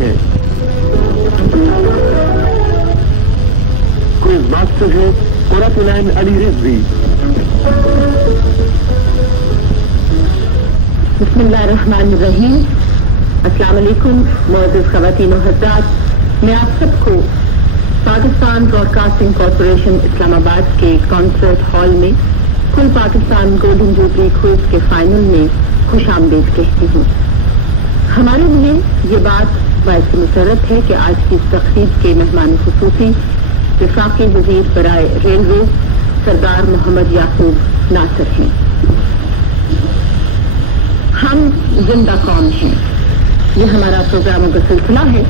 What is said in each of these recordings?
ہے. Quiz master ہے قرۃ العین علی رضوی. بسم اللہ الرحمن الرحیم. السلام علیکم معزز خواتین و حضرات. میں آپ سب کو پاکستان براڈ کاسٹنگ کارپوریشن اسلام آباد کے کانسرٹ ہال میں کل پاکستان گولڈن جوبلی کوئز کے فائنل میں خوش آمدید کہتی ہوں. ہمارے لیے یہ بات باعث مسرت ہے کہ آج کی اس تقریب کے مہمان خصوصی وفاقی وزیر برائے ریلوے سردار محمد یعقوب ناصر ہیں. ہم زندہ قوم ہیں، یہ ہمارا پروگراموں کا سلسلہ ہے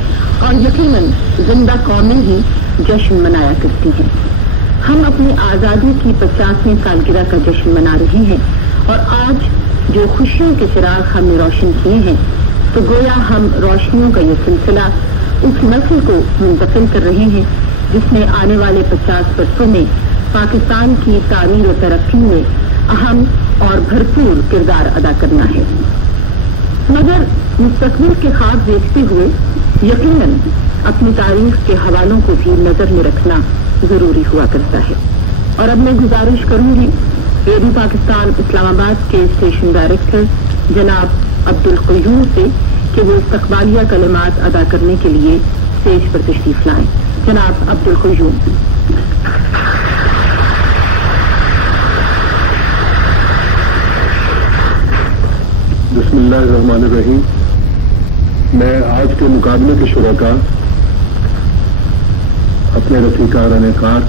اور یقیناً زندہ قومیں ہی جشن منایا کرتی ہیں. ہم اپنی آزادی کی 50ویں سالگرہ کا جشن منا رہے ہیں اور آج جو خوشیوں کے چراغ ہم نے روشن کیے ہیں تو گویا ہم روشنیوں کا یہ سلسلہ اس نسل کو منتقل کر رہے ہیں جس نے آنے والے 50 برسوں میں پاکستان کی تعمیر و ترقی میں اہم اور بھرپور کردار ادا کرنا ہے. مگر مستقبل کے خواب دیکھتے ہوئے یقیناً اپنی تاریخ کے حوالوں کو بھی نظر میں رکھنا ضروری ہوا کرتا ہے. اور اب میں گزارش کروں گی ریڈیو پاکستان اسلام آباد کے اسٹیشن ڈائریکٹر جناب عبدالقیوم سے کہ وہ استقبالیہ کلمات ادا کرنے کے لیے اسٹیج پر تشریف لائیں. جناب عبدالقیوم. بسم اللہ الرحمن الرحیم. میں آج کے مقابلے کے شرکاء اپنے رفیقان کار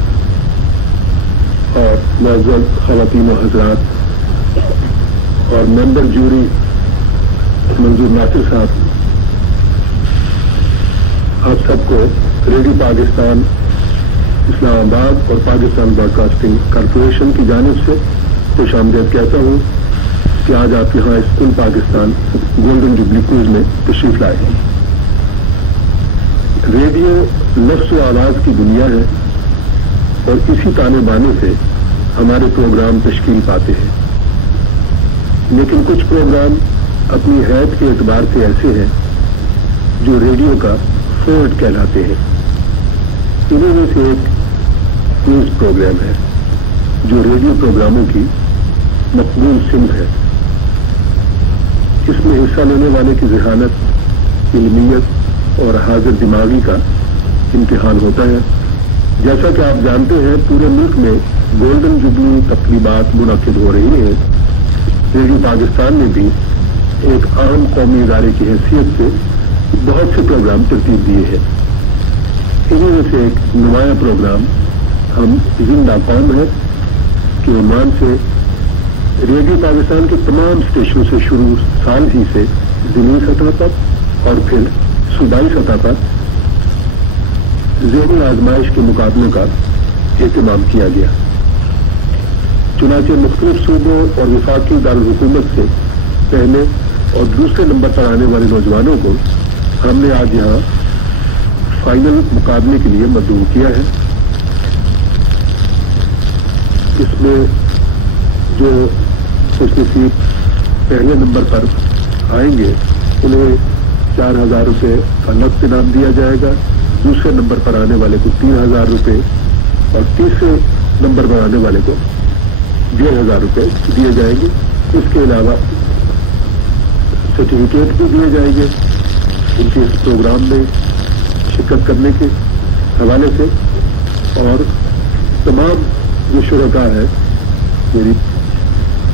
اور معزز خواتین و حضرات اور ممبر جوری منظور ناصر صاحب آپ سب کو ریڈیو پاکستان اسلام آباد اور پاکستان براڈ کاسٹنگ کارپوریشن کی جانب سے خوش آمدید کہتا ہوں کہ آج آپ یہاں اس کل پاکستان گولڈن جوبلی کوئز میں تشریف لائے ہیں. ریڈیو لفظ و آواز کی دنیا ہے اور اسی تانے بانے سے ہمارے پروگرام تشکیل پاتے ہیں. لیکن کچھ پروگرام اپنی حیثیت کے اعتبار سے ایسے ہیں جو ریڈیو کا فورٹ کہلاتے ہیں. انہیں میں سے ایک کوئز پروگرام ہے جو ریڈیو پروگراموں کی مقبول صنف ہے. اس میں حصہ لینے والے کی ذہانت، علمیت اور حاضر دماغی کا امتحان ہوتا ہے. جیسا کہ آپ جانتے ہیں پورے ملک میں گولڈن جوبلی تقریبات منعقد ہو رہی ہیں. ریڈیو پاکستان نے بھی ایک عام قومی ادارے کی حیثیت سے بہت سے پروگرام ترتیب دیے ہیں. انہیں میں سے ایک نمایاں پروگرام ہم زندہ قوم ہے کے عنوان سے ریڈیو پاکستان کے تمام اسٹیشنوں سے شروع سال ہی سے ضلعی سطح پر اور پھر صوبائی سطح پر ذہنی آزمائش کے مقابلوں کا اہتمام کیا گیا. چنانچہ مختلف صوبوں اور وفاقی دارالحکومت سے پہلے اور دوسرے نمبر پر آنے والے نوجوانوں کو ہم نے آج یہاں فائنل مقابلے کے لیے مدعو کیا ہے. اس میں جو خوش نصیب پہلے نمبر پر آئیں گے انہیں 4,000 روپے کا نقد انعام دیا جائے گا. دوسرے نمبر پر آنے والے کو 3,000 روپے اور تیسرے نمبر پر آنے والے کو 1,500 روپے دیے جائیں گے. اس کے علاوہ سرٹیفکیٹ بھی دیے جائیں گے ان کے اس پروگرام میں شرکت کرنے کے حوالے سے. اور تمام جو شرکاء ہیں میری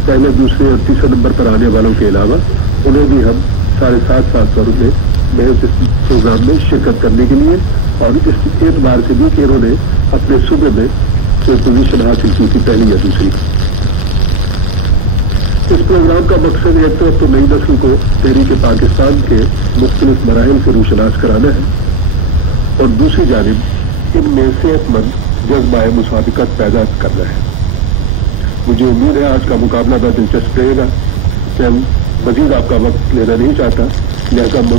پہلے دوسرے اور تیسرے نمبر پر آنے والوں کے علاوہ انہیں بھی ہم 750 روپے محض اس پروگرام میں شرکت کرنے کے لیے اور اس اعتبار سے بھی کہ انہوں نے اپنے صوبے میں کوئی پوزیشن حاصل کی تھی پہلی یا دوسری. اس پروگرام کا مقصد ایک تو نئی نسل کو تحریک پاکستان کے مختلف مراحل سے روشناس کرانا ہے اور دوسری جانب ان میں صحت مند جذبہ مسابقت پیدا کرنا ہے. مجھے امید ہے آج کا مقابلہ بہت دلچسپ رہے گا. میں مزید آپ کا وقت لینا نہیں چاہتا لہذا میں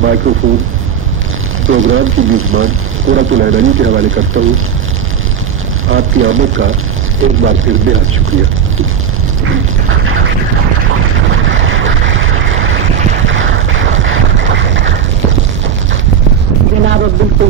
مائکرو فون پروگرام کی میزبان قرۃ العین علی کے حوالے کرتا ہوں. آپ کی آمد کا ایک بار پھر بہت شکریہ.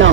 9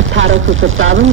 1857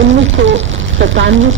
1997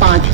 5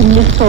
1900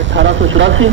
1884।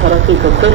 1871।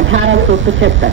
1875।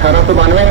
1892।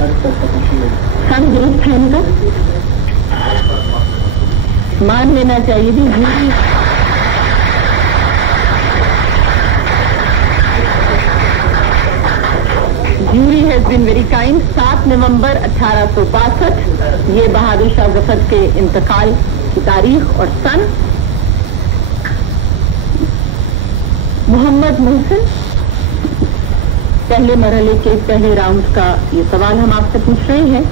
سن درست ہے ان کا مان لینا چاہیے بھی jury has been very kind. 7 نومبر 1862 یہ بہادر شاہ ظفر کے انتقال کی تاریخ اور سن. محمد محسن پہلے مرحلے کے پہلے راؤنڈ کا یہ سوال ہم آپ سے پوچھ رہے ہیں.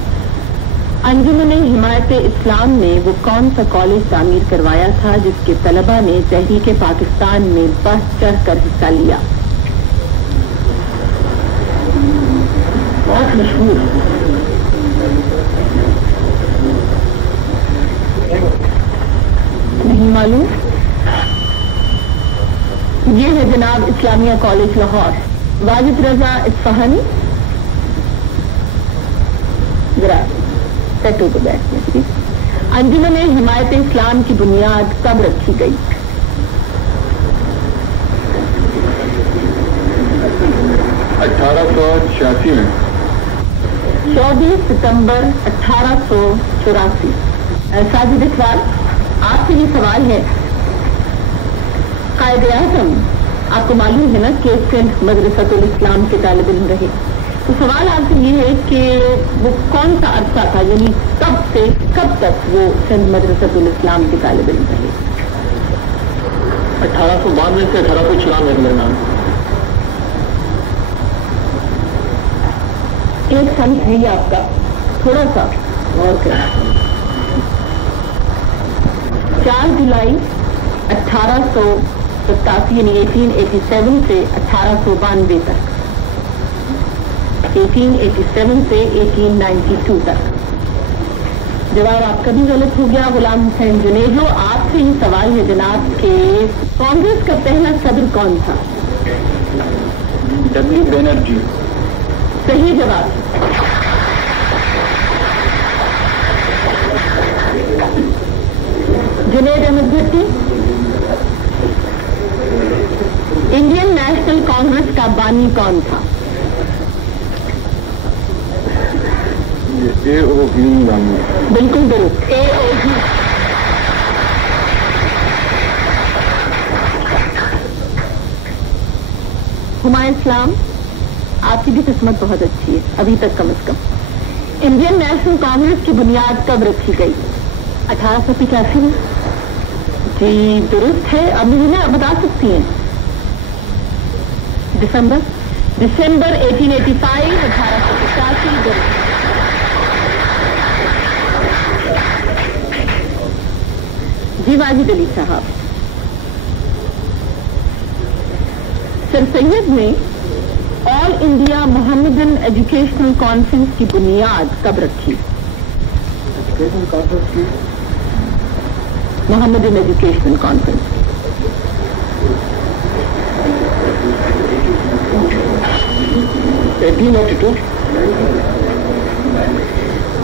انجمن حمایت اسلام نے وہ کون سا کالج تعمیر کروایا تھا جس کے طلبہ نے تحریک پاکستان میں بڑھ چڑھ کر حصہ لیا؟ بہت مشہور نہیں معلوم. یہ ہے جناب اسلامیہ کالج لاہور. واجد رضا اصفہانی ذرا سیٹ ہو کے بیٹھنے کی. انجمن حمایت اسلام کی بنیاد کب رکھی گئی؟ 1886 میں. 24 ستمبر 1884. ساجد اقبال آپ سے یہ سوال ہے. قائد اعظم آپ کو معلوم ہے نا کہ سندھ مدرسۃ الاسلام کے طالب علم رہے. تو سوال آپ سے یہ ہے کہ وہ کون سا عرصہ تھا یعنی کب سے کب تک وہ سندھ مدرسۃ الاسلام کے طالب علم رہے؟ 1892 سے 1896 کے درمیان. ایک سن ہے یہ آپ کا تھوڑا سا غور کریں. 4 جولائی 1887 یعنی 1887 سے 1892 تک. 1887 سے 1892 تک. جواب آپ کا بھی غلط ہو گیا. غلام حسین جنیجو آپ سے یہ سوال ہے جناب کہ کانگریس کا پہلا صدر کون تھا؟ ڈبلیو بینرجی. صحیح جواب. جنید احمد بھٹی. انڈین نیشنل کانگریس کا بانی کون تھا؟ بالکل درست. AOG. ہمایوں اسلام آپ کی بھی قسمت بہت اچھی ہے ابھی تک کم از کم. انڈین نیشنل کانگریس کی بنیاد کب رکھی گئی؟ 1885 میں. جی درست ہے. اب مہینہ بتا سکتی ہیں؟ دسمبر 1885. 1885 درست. جی واجد علی صاحب. سر سید نے آل انڈیا محمدن ایجوکیشنل کانفرنس کی بنیاد کب رکھی؟ محمدن ایجوکیشنل کانفرنس.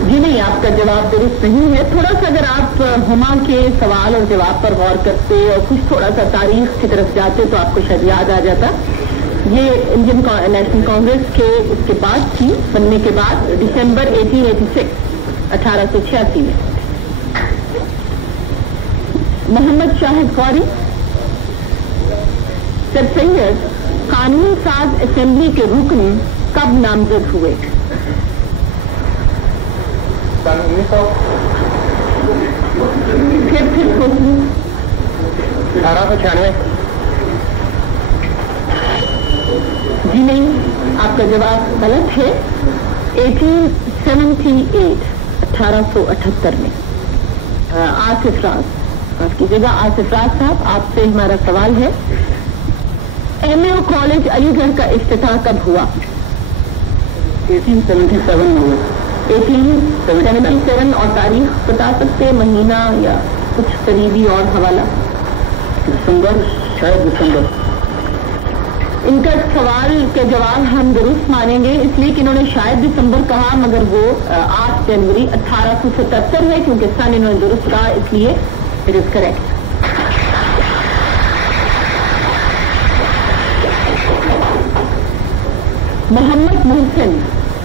جی نہیں آپ کا جواب درست نہیں ہے. تھوڑا سا اگر آپ ہما کے سوال اور جواب پر غور کرتے اور کچھ تھوڑا سا تاریخ کی طرف جاتے تو آپ کو شاید یاد آ جاتا. یہ انڈین نیشنل کانگریس کے اس کے بعد تھی بننے کے بعد دسمبر 1886 میں. محمد شاہد غوری. سر سید قانون ساز اسمبلی کے رکن کب نامزد ہوئے؟ 1896. جی نہیں آپ کا جواب غلط ہے. 1878 1878 میں. آصف راز آپ کی جگہ. آصف راز صاحب آپ سے ہمارا سوال ہے. MAO کالج علی گڑھ کا افتتاح کب ہوا؟ 1877 میں ہوئے. 1877 اور تاریخ بتا سکتے مہینہ یا کچھ قریبی اور حوالہ؟ دسمبر. شاید دسمبر. ان کا سوال کے جواب ہم درست مانیں گے اس لیے کہ انہوں نے شاید دسمبر کہا مگر وہ 8 جنوری 1877 ہے کیونکہ سن انہوں نے درست کہا اس لیے it is correct. Muhammad Mohsin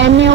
MAO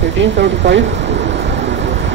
1875।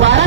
12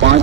5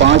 5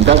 10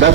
10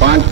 5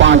5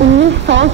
1900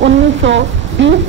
1920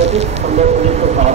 1907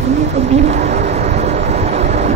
1920।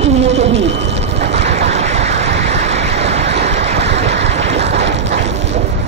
1920।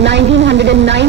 1909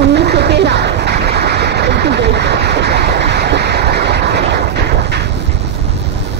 1913।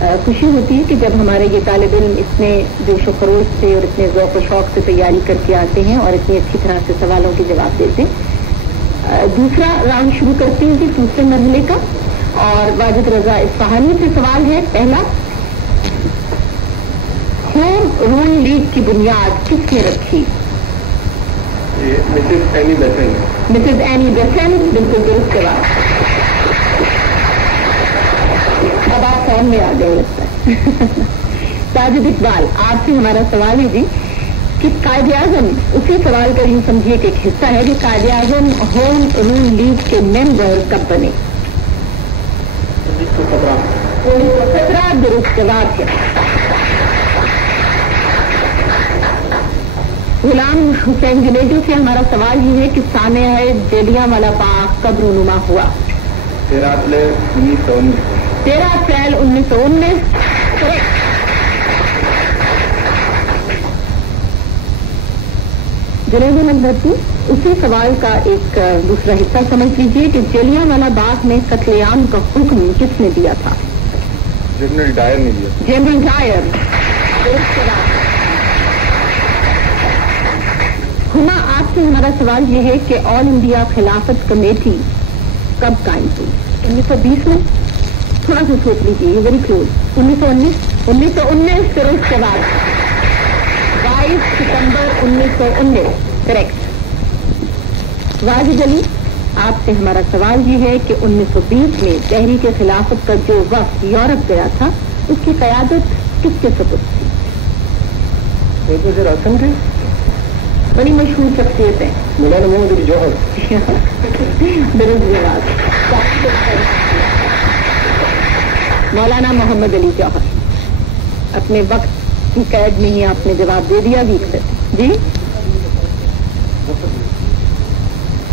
خوشی ہوتی ہے کہ جب ہمارے یہ طالب علم اتنے جوش و خروش سے اور اتنے ذوق و شوق سے تیاری کر کے آتے ہیں اور اتنی اچھی طرح سے سوالوں کے جواب دیتے ہیں. دوسرا راؤنڈ شروع کرتے ہیں جی دوسرے مرحلے کا, اور واجد رضا اصفہانی سے سوال ہے. پہلا, ہوم رول لیگ کی بنیاد کس نے رکھی؟ Mrs Annie Besant. Mrs Annie Besant, بالکل درست جواب. اب آپ فون میں آ گئے لگتا ہے. ساجد اقبال, آپ سے ہمارا سوال ہے جی کہ قائد اعظم, اسی سوال کا یوں سمجھیے کہ ایک حصہ ہے کہ Quaid Azam home role league کے ممبر کب بنے؟ 1917. درست جواب ہے. غلام حسین جنیجو سے ہمارا سوال یہ ہے کہ سانحہ جلیانوالہ باغ کب رونما ہوا؟ 13 اپریل 1919. 13 اپریل 1919. جنید احمد بھٹی, اسی سوال کا ایک دوسرا حصہ سمجھ لیجیے کہ جلیانوالہ باغ میں قتل عام کا حکم کس نے دیا تھا؟ جنرل ڈائر نے دیا. جنرل ڈائر. ہما, آپ سے ہمارا سوال یہ ہے کہ آل انڈیا خلافت کمیٹی کب قائم ہوئی؟ 1920 میں. تھوڑا سا سوچ لیجیے, یہ ویری کلوز. 1919. 1919 درست جواب. 22 ستمبر 1919. کریکٹ. واجد علی, آپ سے ہمارا سوال یہ ہے کہ 1920 میں تحریک خلافت کا جو وقت یورپ گیا تھا اس کی قیادت کس کے سپرد تھی؟ راسن تھے, بڑی مشہور شخصیت ہے. مولانا محمد علی جوہر. درست جواب. مولانا محمد علی جوہر. اپنے وقت کی قید میں ہی آپ نے جواب دے دیا. جی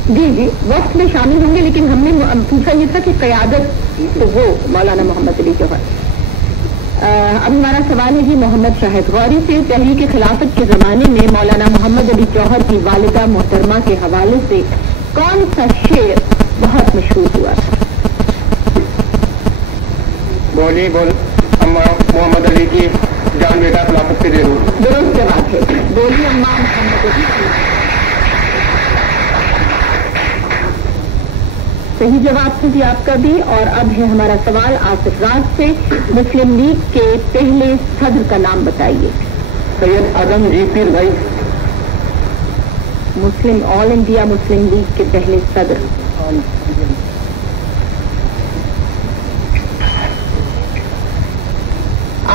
جی جی, وقت میں شامل ہوں گے, لیکن ہم نے پوچھا یہ تھا کہ قیادت تو وہ مولانا محمد علی جوہر. اب ہمارا سوال ہے جی محمد شاہد غوری سے. تحریک خلافت کے زمانے میں مولانا محمد علی جوہر کی والدہ محترمہ کے حوالے سے کون سا شعر بہت مشہور ہوا تھا؟ بولی بول محمد علی کی جان بیٹا خلافت سے دے دو. درست جواب ہے. بولی اماں محمد علی. صحیح جواب سے بھی آپ کا بھی. اور اب ہے ہمارا سوال آصف راج سے. مسلم لیگ کے پہلے صدر کا نام بتائیے. سید اعظم جی پیر بھائی. مسلم آل انڈیا مسلم لیگ کے پہلے صدر.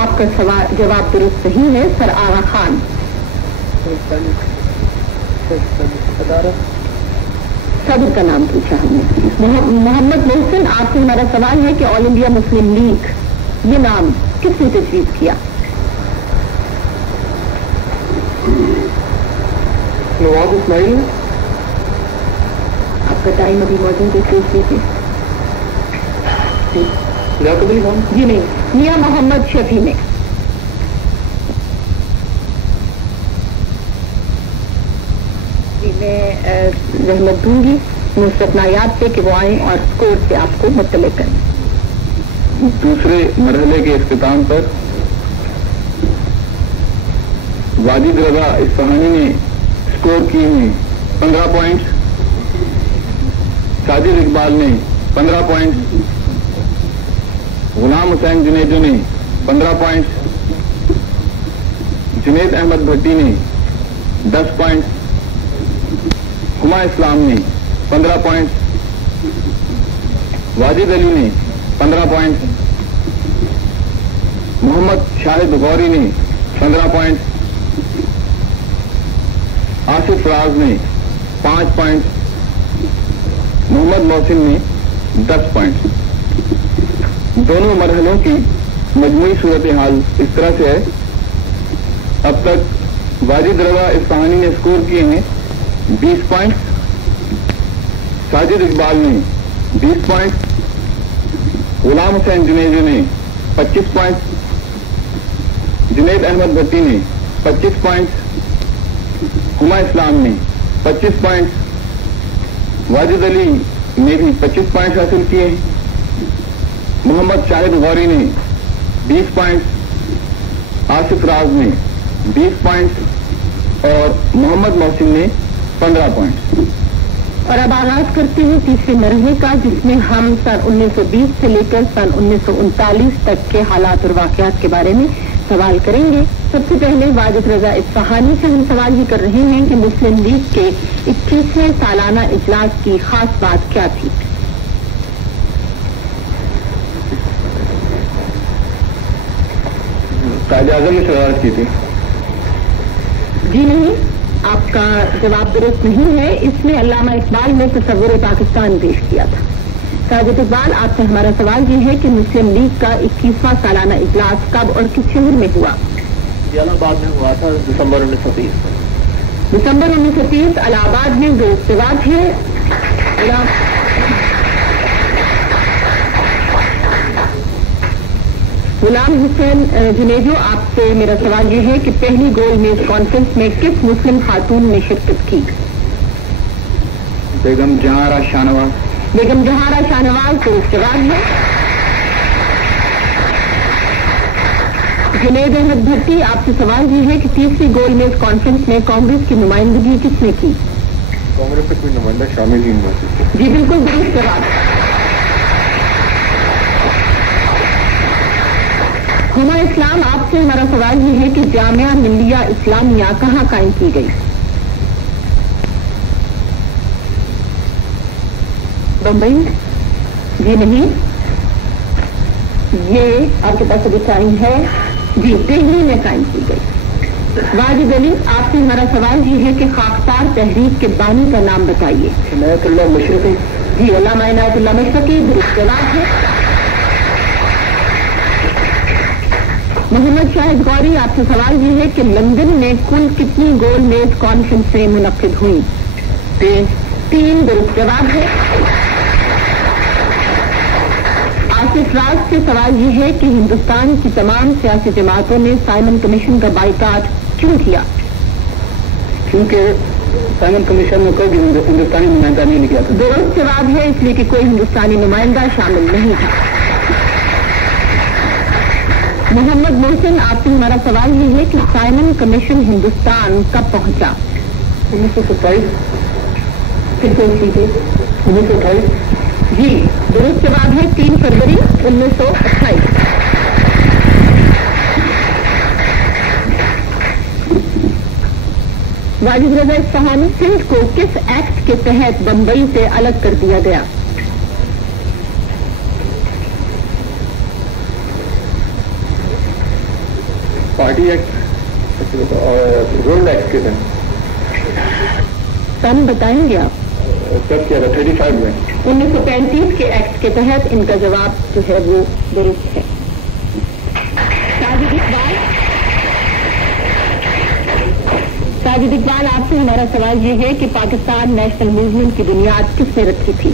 آپ کا سوال جواب درست صحیح ہے. سر آغا خان. صدر کا نام پوچھا ہم نے. محمد محسن, آپ سے ہمارا سوال ہے کہ آل انڈیا مسلم لیگ یہ نام کس نے تجویز کیا؟ نواب اسماعیل. آپ کا ٹائم ابھی موجود ہے, پوچھ لیجیے. جی نہیں, میاں محمد شفیع نے. جی میں رحمت دوں گی نصرت نایاب سے کہ وہ آئیں اور اسکور سے آپ کو مطلع کریں. دوسرے مرحلے کے اختتام پر واجد رضا اصفہانی نے اسکور کیے ہیں 15 پوائنٹس. ساجد اقبال نے 15 پوائنٹس. غلام حسین جنیجو نے 15 پوائنٹس. جنید احمد بھٹی نے 10 پوائنٹس. ہما اسلام نے 15 پوائنٹس. واجد علی نے 15 پوائنٹس. محمد شاہد غوری نے 15 پوائنٹس. آصف راز نے 5 پوائنٹس. محمد محسن نے 10 پوائنٹس. دونوں مرحلوں کی مجموعی صورتحال اس طرح سے ہے. اب تک واجد رضا اصفہانی نے اسکور کیے ہیں 20 پوائنٹس. ساجد اقبال نے 20 پوائنٹس. غلام حسین جنیجو نے 25 پوائنٹس. جنید احمد بھٹی نے 25 پوائنٹس. ہما اسلام نے 25 پوائنٹس. واجد علی نے بھی 25 پوائنٹس حاصل کیے. محمد شاہد غوری نے 20 پوائنٹس، آصف راز نے 20 پوائنٹس اور محمد محسن نے 15 پوائنٹس۔ اور اب آغاز کرتے ہیں تیسرے مرحلے کا، جس میں ہم سن 1920 سے لے کر سن 1939 تک کے حالات اور واقعات کے بارے میں سوال کریں گے۔ سب سے پہلے واجد رضا اصفہانی سے ہم سوال یہ کر رہے ہیں کہ مسلم لیگ کے 21ویں سالانہ اجلاس کی خاص بات کیا تھی؟ قائد اعظم نے صدارت کی تھی۔ جی نہیں، آپ کا جواب درست نہیں ہے۔ اس میں علامہ اقبال نے تصور پاکستان پیش کیا تھا۔ ساجد اقبال، آپ سے ہمارا سوال یہ ہے کہ مسلم لیگ کا 21واں سالانہ اجلاس کب اور کس شہر میں ہوا؟ الہ آباد میں ہوا تھا دسمبر 1930۔ دسمبر 1930 الہ آباد میں درست جواب ہے۔ غلام حسین جنیجو، آپ سے میرا سوال یہ ہے کہ پہلی گول میز کانفرنس میں کس مسلم خاتون نے شرکت کی؟ بیگم جہاں آرا شاہنواز۔ بیگم جہاں آرا شاہنواز درست جواب ہے۔ جنید احمد بھٹی، آپ سے سوال یہ ہے کہ تیسری گول میز کانفرنس میں کانگریس کی نمائندگی کس نے کی؟ کانگریس سے کوئی نمائندہ شامل ہی نہیں۔ جی بالکل درست جواب۔ ہما اسلام، آپ سے ہمارا سوال یہ ہے کہ جامعہ ملیہ اسلامیہ کہاں قائم کی گئی؟ بمبئی؟ جی نہیں، یہ آپ کے پاس ابھی ٹائم ہے۔ جی دہلی میں قائم کی گئی۔ واجد علی، آپ سے ہمارا سوال یہ ہے کہ خاکسار تحریک کے بانی کا نام بتائیے۔ عنایت اللہ مشرقی۔ جی علامہ عنایت اللہ مشرقی درست جواب ہے۔ محمد شاہد غوری، آپ سے سوال یہ ہے کہ لندن میں کل کتنی گول میز کانفرنسیں منعقد ہوئیں؟ 3 درست جواب ہے۔ آصف راز سے سوال یہ ہے کہ ہندوستان کی تمام سیاسی جماعتوں نے سائمن کمیشن کا بائیکاٹ کیوں کیا؟ کیونکہ سائمن کمیشن میں کوئی بھی ہندوستانی نمائندہ نہیں لکھا تھا۔ درست جواب ہے، اس لیے کہ کوئی ہندوستانی نمائندہ شامل نہیں تھا۔ محمد محسن، آپ سے ہمارا سوال یہ ہے کہ سائمن کمیشن ہندوستان کب پہنچا؟ 1927۔ پھر کوئی سیدھے 1928۔ جی درست جواب ہے 3 فروری 1928۔ واجد رضا اصفہانی، سندھ کو کس ایکٹ کے تحت بمبئی سے الگ کر دیا گیا؟ پارٹی ایکٹ اور رول ایکٹ کے تحت۔ سن بتائیں گے آپ؟ کب کیا تھا؟ 35 میں۔ 1935 کے ایکٹ کے تحت ان کا جواب جو ہے وہ درست ہے۔ ساجد اقبال، آپ سے ہمارا سوال یہ ہے کہ پاکستان نیشنل موومنٹ کی بنیاد کس نے رکھی تھی؟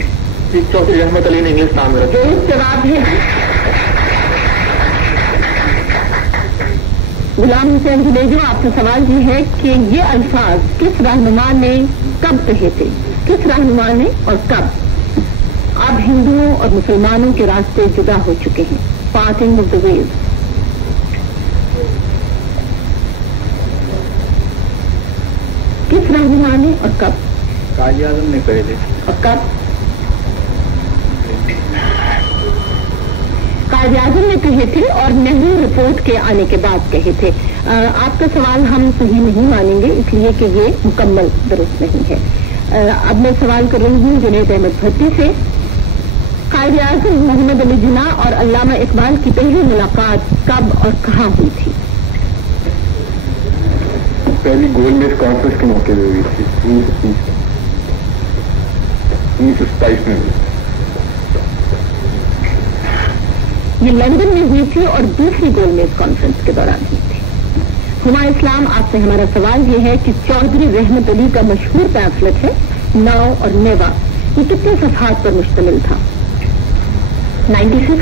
چودھری رحمت علی نے انگلش نام میں رکھا۔ درست جواب ہے۔ غلام حسین جنیجو، آپ سے سوال یہ ہے کہ یہ الفاظ کس رہنما نے کب کہے تھے؟ کس رہنما نے اور کب؟ اب ہندوؤں اور مسلمانوں کے راستے جدا ہو چکے ہیں۔ پارٹنگ آف دا ویز۔ کس رہنما نے اور کب؟ قائد اعظم نے کہے تھے۔ اور کب؟ قائد اعظم نے کہے تھے اور نہرو رپورٹ کے آنے کے بعد کہے تھے۔ آپ کا سوال ہم صحیح نہیں مانیں گے، اس لیے کہ یہ مکمل درست نہیں ہے۔ اب میں سوال کر رہی ہوں جنید احمد بھٹی سے۔ قائد اعظم محمد علی جناح اور علامہ اقبال کی پہلی ملاقات کب اور کہاں ہوئی تھی؟ پہلی گول میز کانفرنس کے موقع پہ ہوئی تھی 1927 میں۔ یہ لندن میں ہوئی تھی اور دوسری گول میز کانفرنس کے دوران ہوئی تھی۔ ہما اسلام، آپ سے ہمارا سوال یہ ہے کہ چودھری رحمت علی کا مشہور پیمفلٹ ہے نو اور نیوا، یہ کتنے صفحات پر مشتمل تھا؟ 96۔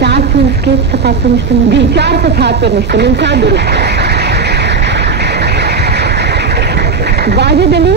400 کے صفحات پر مشتمل؟ جی 4 صفحات پر مشتمل تھا، درست۔ واجد علی،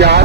4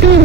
3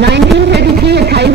1933 28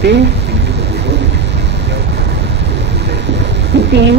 3 3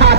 7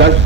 10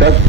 10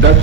10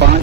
5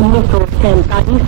1947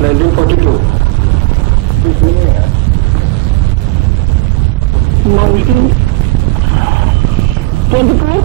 1942। 24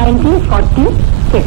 1946।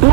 2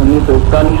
1941।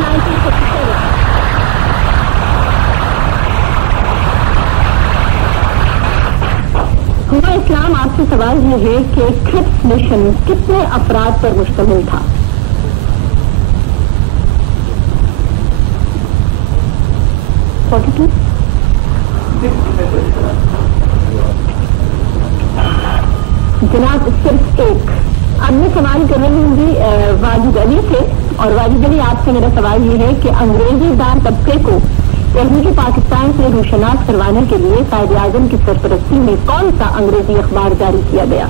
1947। سوال یہ ہے کہ کرپس مشن کتنے افراد پر مشتمل تھا؟ جناب صرف ایک. اب میں سوال کر رہی ہوں گی واجد علی سے، اور واجد علی آپ سے میرا سوال یہ ہے کہ انگریزی دار طبقے کو تحریک پاکستان سے روشناس کروانے کے لیے قائد اعظم کی سرپرستی میں کون سا انگریزی اخبار جاری کیا گیا؟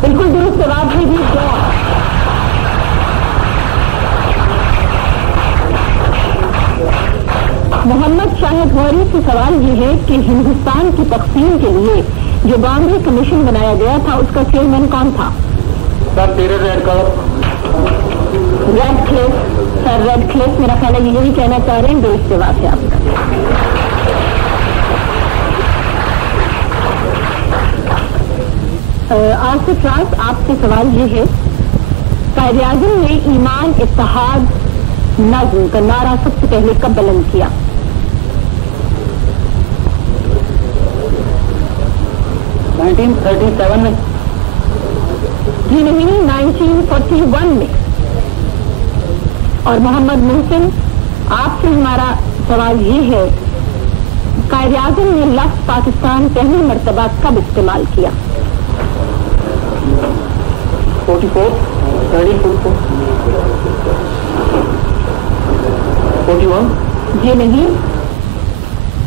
بالکل درست جواب ہے جی. محمد شاہد غوری سے سوال یہ ہے کہ ہندوستان کی تقسیم کے لیے جو بامبے کمیشن بنایا گیا تھا اس کا چیئرمین کون تھا؟ سر ریڈ کلف. سر ریڈ کلف میرا خیال ہے یہی کہنا چاہ رہے ہیں. درست جواب ہے آپ کا. آصف راز آپ سے سوال یہ ہے قائد اعظم نے ایمان اتحاد نظم کا نعرہ سب سے پہلے کب بلند کیا؟ 1937 میں. جی نہیں، 1941 میں. اور محمد محسن آپ سے ہمارا سوال یہ ہے قائد اعظم نے لفظ پاکستان پہلی مرتبہ کب استعمال کیا؟ 44 41 جی نہیں،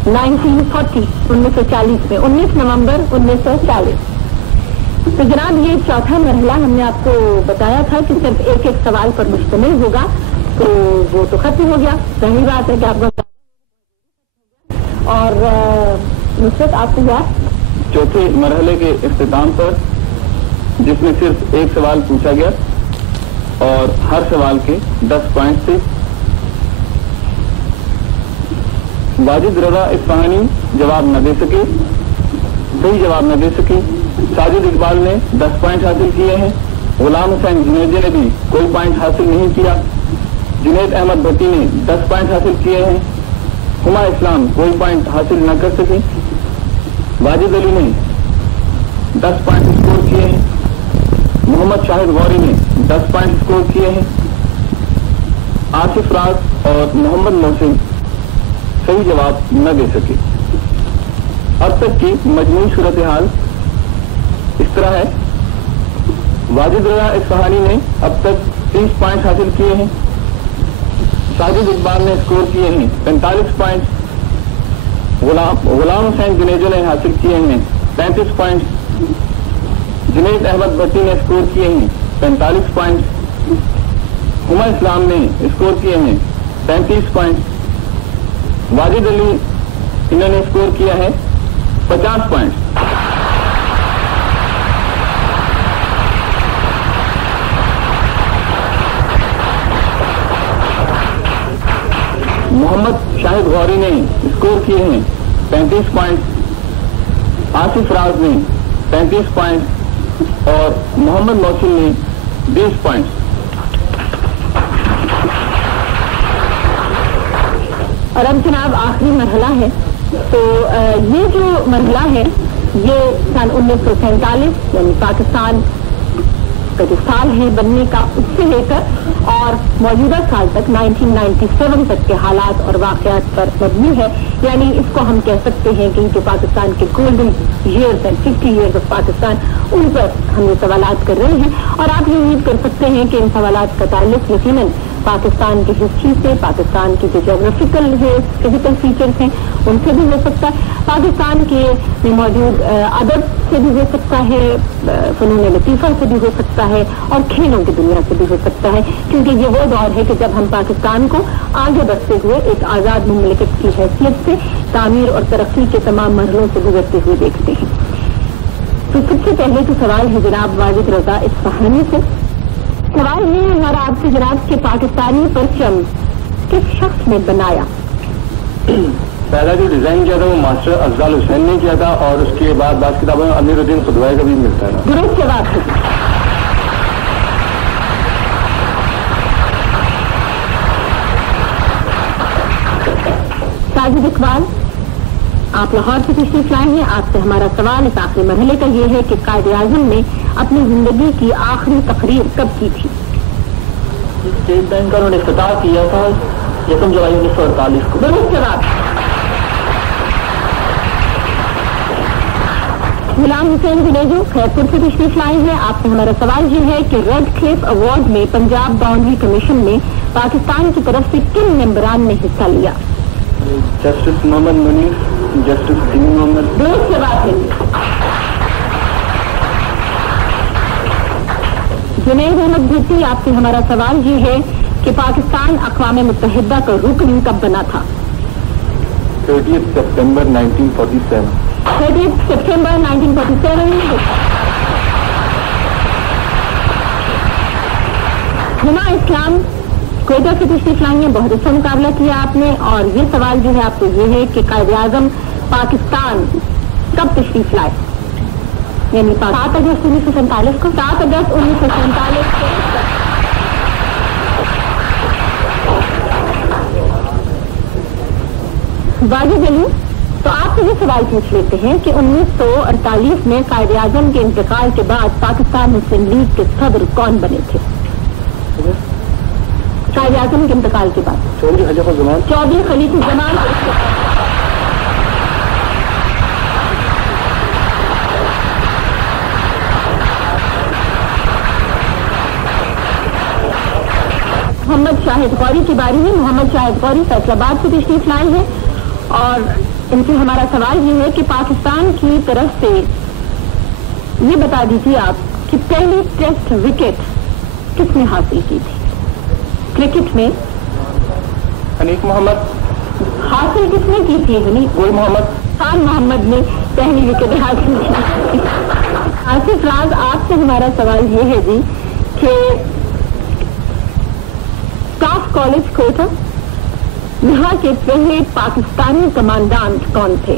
1940 1940 میں 19 نومبر 1940. تو جناب یہ چوتھا مرحلہ ہم نے آپ کو بتایا تھا کہ صرف ایک ایک سوال پر مشتمل ہوگا، تو وہ تو ختم ہو گیا. صحیح بات ہے کہ آپ کو. اور نصرت آپ کو یاد چوتھے مرحلے کے اختتام پر جس میں صرف ایک سوال پوچھا گیا اور ہر سوال کے 10 پوائنٹ تھے. واجد رضا اصفہانی جواب نہ دے سکے، صحیح جواب نہ دے سکے. ساجد اقبال نے 10 پوائنٹ حاصل کیے ہیں. غلام حسین جنیدی نے بھی کوئی پوائنٹ حاصل نہیں کیا. جنید احمد بھٹی نے 10 پوائنٹ حاصل کیے ہیں. ہما اسلام کوئی پوائنٹ حاصل نہ کر سکے. واجد علی نے 10 پوائنٹ اسکور کیے ہیں. محمد شاہد غوری نے 10 پوائنٹ اسکور کیے ہیں. آصف راز اور محمد محسن صحیح جواب نہ دے سکے. اب تک کی مجموعی صورتحال اس طرح ہے. واجد رضا اصفہانی نے اب تک 30 پوائنٹ حاصل کیے ہیں. ساجد اقبال نے اسکور کیے ہیں 45 پوائنٹ. غلام حسین جنیدی نے حاصل کیے ہیں 35 پوائنٹ. جنید احمد بھٹی نے اسکور کیے ہیں 45 پوائنٹ. ہما اسلام نے اسکور کیے ہیں 35 پوائنٹ. واجد علی انہوں نے اسکور کیا ہے 50 پوائنٹ. محمد شاہد غوری نے اسکور کیے ہیں 35 پوائنٹ. آصف راز نے 35 پوائنٹ اور محمد محسن نے 20 پوائنٹ. اور اب جناب آخری مرحلہ ہے. تو یہ جو مرحلہ ہے یہ سن 1947 یعنی پاکستان کا جو سال ہے بننے کا اس سے لے کر اور موجودہ سال تک 1997 تک کے حالات اور واقعات پر مبنی ہے. یعنی اس کو ہم کہہ سکتے ہیں کہ جو پاکستان کے گولڈن ایئرز ہیں 50 ایئرز آف پاکستان ان پر ہم یہ سوالات کر رہے ہیں. اور آپ یہ امید کر سکتے ہیں کہ ان سوالات کا تعلق یقیناً پاکستان کی ہسٹری سے، پاکستان کی جو جغرافیکل فزیکل فیچرز ہیں ان سے بھی ہو سکتا ہے، پاکستان کے میں موجود ادب سے بھی ہو سکتا ہے، فنون لطیفہ سے بھی ہو سکتا ہے اور کھیلوں کی دنیا سے بھی ہو سکتا ہے. کیونکہ یہ وہ دور ہے کہ جب ہم پاکستان کو آگے بڑھتے ہوئے ایک آزاد مملکت کی حیثیت سے تعمیر اور ترقی کے تمام مرحلوں سے گزرتے ہوئے دیکھتے ہیں. تو سب سے پہلے تو سوال ہے جناب واجد رضا اصفہانی سے. سوال یہ ہے ہمارا آپ سے جناب کہ پاکستانی پرچم کس شخص نے بنایا؟ پہلا جو ڈیزائن کیا تھا وہ ماسٹر افضال حسین نے کیا تھا اور اس کے بعد بعض کتابوں میں امیر الدین قدوائے کا بھی ملتا ہے. درست جواب ہے. ساجد اقبال آپ لاہور سے تشریف لائے ہیں. آپ سے ہمارا سوال اس آخری مرحلے کا یہ ہے کہ قائد اعظم نے اپنی زندگی کی آخری تقریر کب کی تھی؟ اسٹیٹ بینک کا انہوں نے افتتاح کیا تھا 1 جولائی 1948 کو. درست جواب. غلام حسین جنیجو خیرپور سے تشریف لائے ہیں. آپ سے ہمارا سوال یہ ہے کہ ریڈ کلف ایوارڈ میں پنجاب باؤنڈری کمیشن میں پاکستان کی طرف سے کن ممبران نے حصہ لیا؟ جسٹس محمد منیر, جسٹس سنی محمد. درست جواب ہے. جنید احمد بھٹی, آپ سے ہمارا سوال یہ ہے کہ پاکستان اقوام متحدہ کا رکن کب بنا تھا؟ 30 سپتمبر 1947. 30 سپٹمبر 1947. ہما اسلام کوئٹہ سے تشریف لائیں گے. بہت اچھا مقابلہ کیا آپ نے, اور یہ سوال جو ہے آپ کو یہ ہے کہ قائد اعظم پاکستان کب تشریف لائے؟ یعنی 7 اگست 1947 کو. 7 اگست 1947 کو. واجد علی, تو آپ سے یہ سوال پوچھ لیتے ہیں کہ 1948 میں قائد اعظم کے انتقال کے بعد پاکستان مسلم لیگ کے صدر کون بنے تھے؟ قائد اعظم کے انتقال کے بعد چودھری خلیفہ الزمان. چودھری خلیفہ الزمان. محمد شاہد غوری کی باری ہے. محمد شاہد غوری فیصل آباد سے تشریف لائے ہیں, اور ان سے ہمارا سوال یہ ہے کہ پاکستان کی طرف سے یہ بتا دیجیے آپ کہ پہلی ٹیسٹ وکٹ کس نے حاصل کی تھی کرکٹ میں؟ حنیف محمد. حاصل کس نے کی تھی؟ گل محمد. خان محمد نے پہلی وکٹ حاصل کی. آصف راز, آپ سے ہمارا سوال یہ ہے جی کہ اسٹاف کالج کوئٹہ یہاں کے پہلے پاکستانی کمانڈانٹ کون تھے؟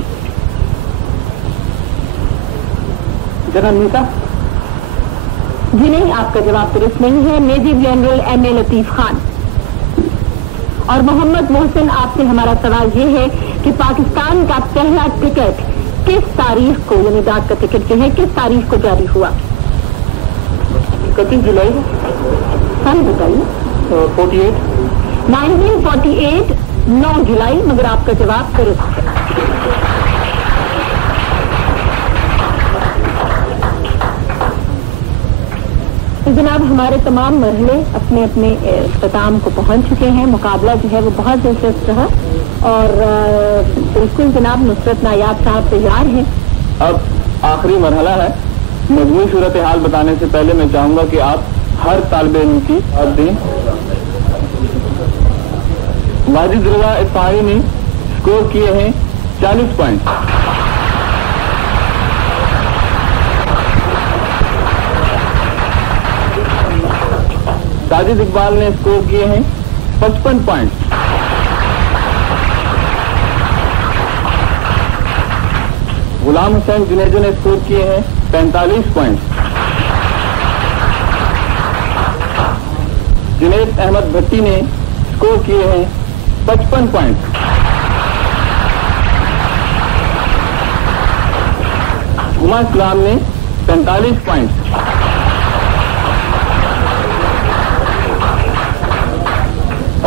جنرل میسا. جی نہیں, آپ کا جواب درست نہیں ہے. میجر جنرل ایم اے لطیف خان. اور محمد محسن, آپ سے ہمارا سوال یہ ہے کہ پاکستان کا پہلا ٹکٹ کس تاریخ کو, یعنی ڈاک کا ٹکٹ جو ہے کس تاریخ کو جاری ہوا؟ 31 جولائی. ہاں بتائیے. 1948 9 جولائی, مگر آپ کا جواب درست ہے. جناب, ہمارے تمام مرحلے اپنے اپنے اختتام کو پہنچ چکے ہیں. مقابلہ جو ہے وہ بہت دلچسپ رہا, اور بالکل جناب نصرت نایاب صاحب تیار ہیں. اب آخری مرحلہ ہے. مجموعی صورتحال بتانے سے پہلے میں چاہوں گا کہ آپ ہر طالب علم کی بات دیں. واجد رضا اصفہانی نے اسکور کیے ہیں 40 پوائنٹ. ساجد اقبال نے اسکور کیے ہیں 55 پوائنٹ. غلام حسین جنیجو نے اسکور کیے ہیں 45 پوائنٹ. جنید احمد بھٹی نے اسکور کیے ہیں 55 پوائنٹ. ہما اسلام نے 45 پوائنٹ.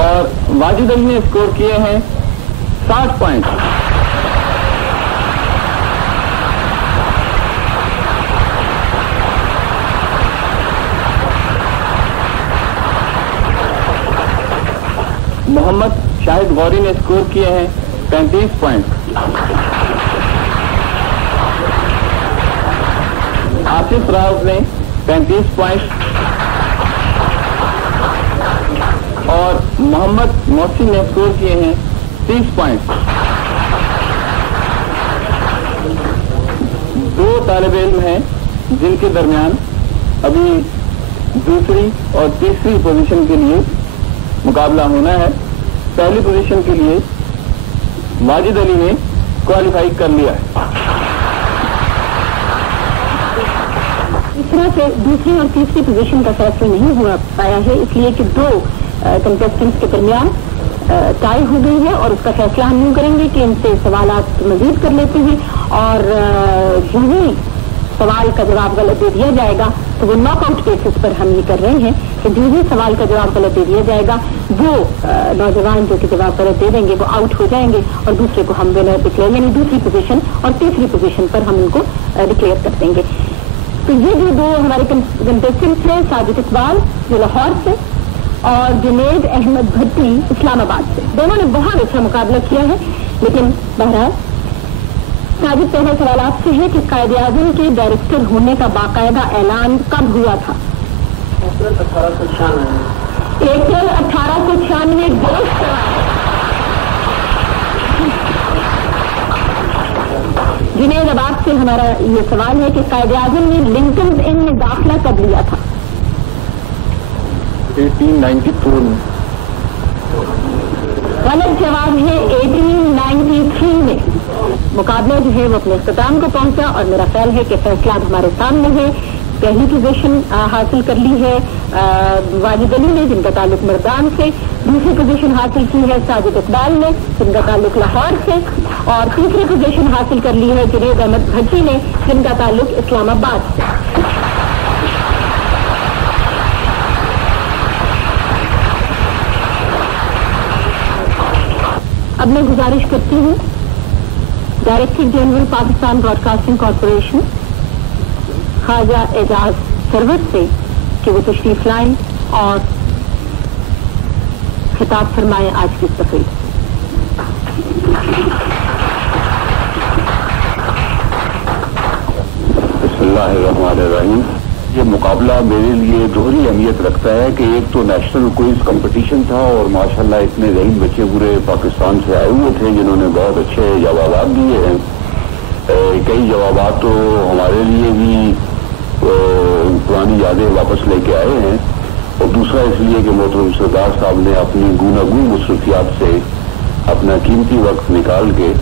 اور واجد علی نے اسکور کیے ہیں 60 پوائنٹ. محمد شاہد غوری نے اسکور کیے ہیں 35 پوائنٹ. آصف راز نے 35 پوائنٹ اور محمد محسن نے اسکور کیے ہیں 30 پوائنٹ. 2 طالب علم ہیں جن کے درمیان ابھی دوسری اور تیسری پوزیشن کے لیے مقابلہ ہونا ہے. پہلی پوزیشن کے لیے واجد علی نے کوالیفائی کر لیا ہے. دوسری اور تیسری پوزیشن کا فیصلہ نہیں ہوا پایا ہے, اس لیے کہ 2 کنٹیسٹنٹس کے درمیان طے ہو گئی ہے اور اس کا فیصلہ ہم یوں کریں گے کہ ان سے سوالات مزید کر لیتے ہیں اور یہی سوال کا جواب غلط دے دیا جائے گا تو وہ ناک آؤٹ بیسس پر ہم یہ کر رہے ہیں کہ جو بھی سوال کا جواب غلط دے دیا جائے گا وہ نوجوان جو کہ جواب غلط دے دیں گے وہ آؤٹ ہو جائیں گے اور دوسرے کو ہم ونر ڈکلیئر یعنی دوسری پوزیشن اور تیسری پوزیشن پر ہم ان کو ڈکلیئر کر دیں گے. تو یہ جو دو ہمارے کنٹیسٹنٹس ہیں ساجد اقبال جو لاہور سے اور جنید احمد بھٹی اسلام آباد سے, دونوں نے بہت اچھا مقابلہ کیا ہے. لیکن بہرحال ساجد پہلا سوال آپ سے ہے کہ قائد اعظم کے ڈائریکٹر ہونے کا باقاعدہ اعلان کب ہوا تھا؟ اپریل 1896. اپریل 1896. درست سوال. جنید آباد سے ہمارا یہ سوال ہے کہ قائد اعظم نے لنکن ان میں داخلہ کب لیا تھا؟ 1894 میں. غلط جواب ہے 1893 میں. مقابلہ جو ہے وہ اپنے اختتام کو پہنچا اور میرا خیال ہے کہ فیصلہ اب ہمارے سامنے ہے. پہلی پوزیشن حاصل کر لی ہے واجد علی نے جن کا تعلق مردان سے, دوسری پوزیشن حاصل کی ہے ساجد اقبال نے جن کا تعلق لاہور سے, اور تیسری پوزیشن حاصل کر لی ہے جنید احمد بھٹی نے جن کا تعلق اسلام آباد سے. اب میں گزارش کرتی ہوں director general Pakistan broadcasting corporation Khawaja Ijaz Sarwar سے کہ وہ تشریف لائیں اور خطاب فرمائیں آج کی تقریب. بسم اللہ الرحمن الرحیم. یہ مقابلہ میرے لیے دوہری اہمیت رکھتا ہے کہ ایک تو نیشنل کوئز کمپٹیشن تھا اور ماشاءاللہ اتنے ذہین بچے پورے پاکستان سے آئے ہوئے تھے جنہوں نے بہت اچھے جوابات دیے ہیں. کئی جوابات تو ہمارے لیے بھی پرانی یادیں واپس لے کے آئے ہیں, اور دوسرا اس لیے کہ محترم سردار صاحب نے اپنی گوناگون مصروفیات سے اپنا قیمتی وقت نکال کے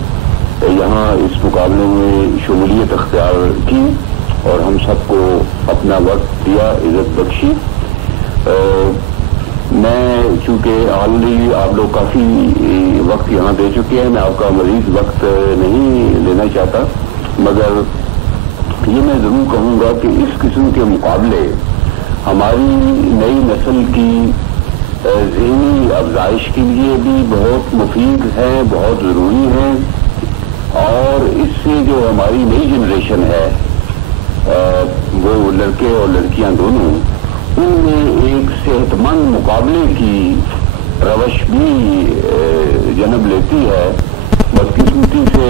یہاں اس مقابلے میں شمولیت اختیار کی اور ہم سب کو اپنا وقت دیا, عزت بخشی. میں چونکہ آلریڈی آپ لوگ کافی وقت یہاں دے چکے ہیں, میں آپ کا مزید وقت نہیں لینا چاہتا, مگر یہ میں ضرور کہوں گا کہ اس قسم کے مقابلے ہماری نئی نسل کی ذہنی افزائش کے لیے بھی بہت مفید ہیں, بہت ضروری ہیں, اور اس سے جو ہماری نئی جنریشن ہے وہ لڑکے اور لڑکیاں دونوں, ان میں ایک صحت مند مقابلے کی روش بھی جنم لیتی ہے. بدقسمتی سے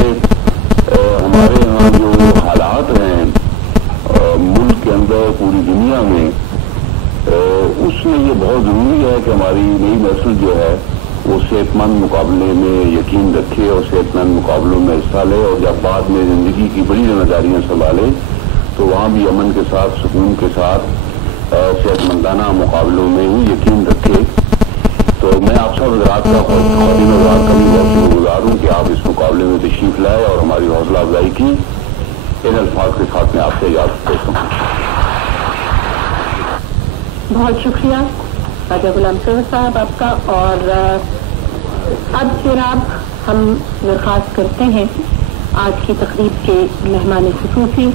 ہمارے ہاں جو حالات ہیں ملک کے اندر پوری دنیا میں, اس میں یہ بہت ضروری ہے کہ ہماری نئی نسل جو ہے وہ صحت مند مقابلے میں یقین رکھے اور صحت مند مقابلوں میں حصہ لے, اور جب بعد میں زندگی کی بڑی ذمہ داریاں سنبھالے تو وہاں بھی امن کے ساتھ سکون کے ساتھ صحت مندانہ مقابلوں میں ہی یقین رکھے. تو میں آپ سب حضرات کا خواتین حضرات کا بھی بہت شکر گزار ہوں کہ آپ اس مقابلے میں تشریف لائے اور ہماری حوصلہ افزائی کی. ان الفاظ کے ساتھ میں آپ سے اجازت دیتا ہوں. بہت شکریہ خواجہ غلام سرور صاحب آپ کا. اور اب جناب ہم درخواست کرتے ہیں آج کی تقریب کے مہمان خصوصی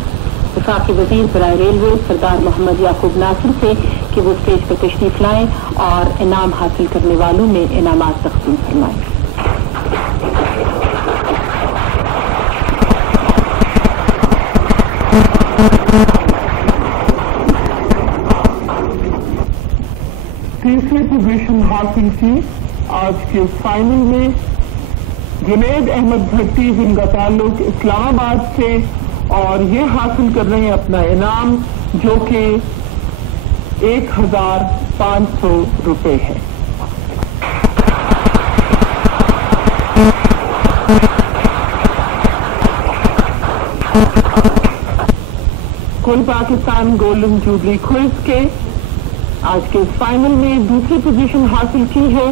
وفاقی وزیر برائے ریلوے سردار محمد یعقوب ناصر سے کہ وہ اسٹیج پر تشریف لائیں اور انعام حاصل کرنے والوں میں انعامات تقسیم فرمائیں. تیسری پوزیشن حاصل کی آج کے فائنل میں جنید احمد بھٹی جن کا تعلق اسلام آباد سے, اور یہ حاصل کر رہے ہیں اپنا انعام جو کہ 1500 روپے ہے. کل پاکستان گولڈن جوبلی کوئز کے آج کے فائنل میں دوسری پوزیشن حاصل کی ہے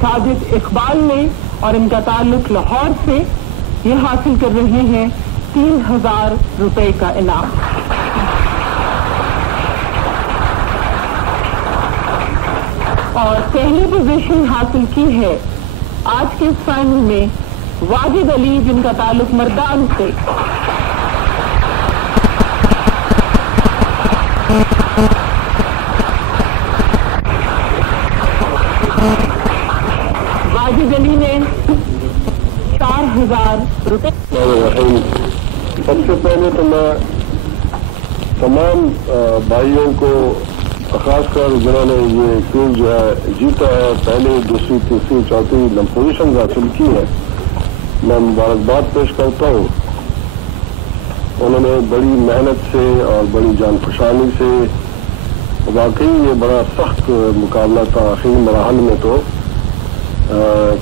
ساجد اقبال نے, اور ان کا تعلق لاہور سے. یہ حاصل کر رہے ہیں 3000 روپے کا انعام. اور پہلی پوزیشن حاصل کی ہے آج کے اس فائنل میں واجد علی جن کا تعلق مردان سے واجد علی نے 4,000 روپے. سب سے پہلے تو میں تمام بھائیوں کو خاص کر جنہوں نے یہ کوئز جو ہے جیتا ہے, پہلی دوسری تیسری چوتھی پوزیشن حاصل کی ہے, میں مبارکباد پیش کرتا ہوں. انہوں نے بڑی محنت سے اور بڑی جان فشانی سے, واقعی یہ بڑا سخت مقابلہ تھا. آخری مراحل میں تو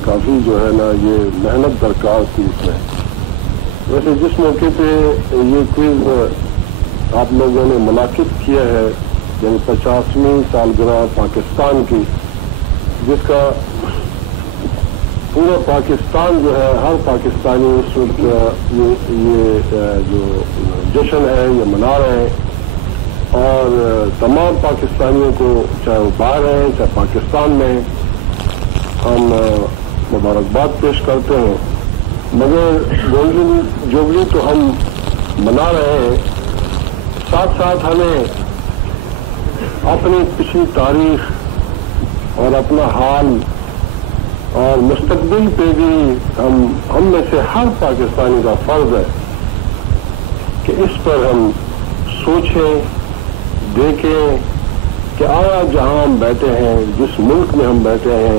کافی جو ہے نا یہ محنت درکار تھی اس میں. ویسے جس موقع پہ یہ کوئز آپ لوگوں نے منعقد کیا ہے, یعنی 50ویں سالگرہ پاکستان کی, جس کا پورا پاکستان جو ہے, ہر پاکستانی اس وقت یہ جو جشن ہے یہ منا رہے ہیں, اور تمام پاکستانیوں کو چاہے وہ باہر ہیں چاہے پاکستان میں ہم مبارکباد پیش کرتے ہیں. مگر گولڈن جوبلی تو ہم منا رہے ہیں, ساتھ ساتھ ہمیں اپنی پچھلی تاریخ اور اپنا حال اور مستقبل پہ بھی ہم میں سے ہر پاکستانی کا فرض ہے کہ اس پر ہم سوچیں, دیکھیں کہ آیا جہاں ہم بیٹھے ہیں, جس ملک میں ہم بیٹھے ہیں,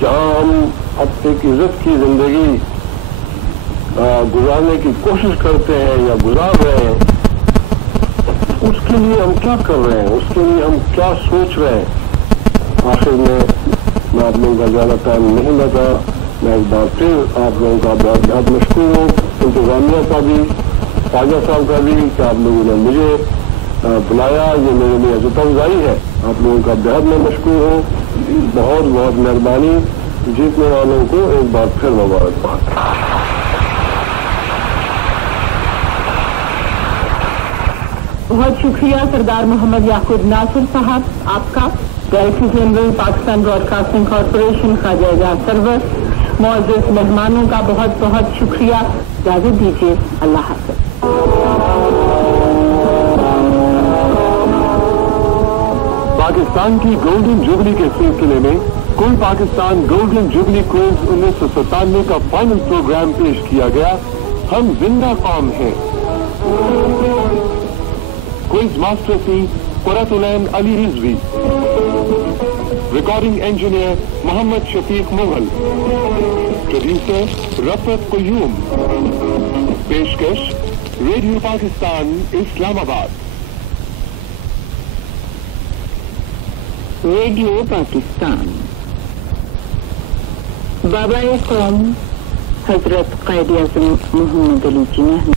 جہاں ہم اب ایک عزت کی زندگی گزارنے کی کوشش کرتے ہیں یا گزار رہے ہیں, اس کے لیے ہم کیا کر رہے ہیں, اس کے لیے ہم کیا سوچ رہے ہیں. آخر میں آپ لوگوں کا زیادہ ٹائم نہیں لگا. میں ایک بار پھر آپ لوگوں کا بہت بہت مشکور ہوں, انتظامیہ کا بھی, خواجہ صاحب کا بھی, کہ آپ لوگوں نے مجھے بلایا. یہ میرے لیے عزت افزائی ہے. آپ لوگوں کا بہت میں مشکور ہوں. بہت بہت مہربانی. جیتنے والوں کو ایک بار پھر مبارکباد. بہت شکریہ سردار محمد یعقوب ناصر صاحب آپ کا. Director general Pakistan broadcasting corporation Khawaja Ijaz Sarwar, معزز مہمانوں کا بہت بہت شکریہ. اجازت دیجیے, اللہ حافظ. پاکستان کی گولڈن جوبلی کے سلسلے میں کل پاکستان گولڈن جوبلی کوئز 1997 کا فائنل پروگرام پیش کیا گیا. ہم زندہ قوم ہیں. کوئز ماسٹر تھی قرۃ العین علی رضوی, ریکارڈنگ انجینئر محمد شفیق مغل, پروڈیوسر رفعت قیوم, پیشکش ریڈیو پاکستان اسلام آباد. ریڈیو پاکستان. بابا قوم حضرت قائد اعظم محمد علی جناح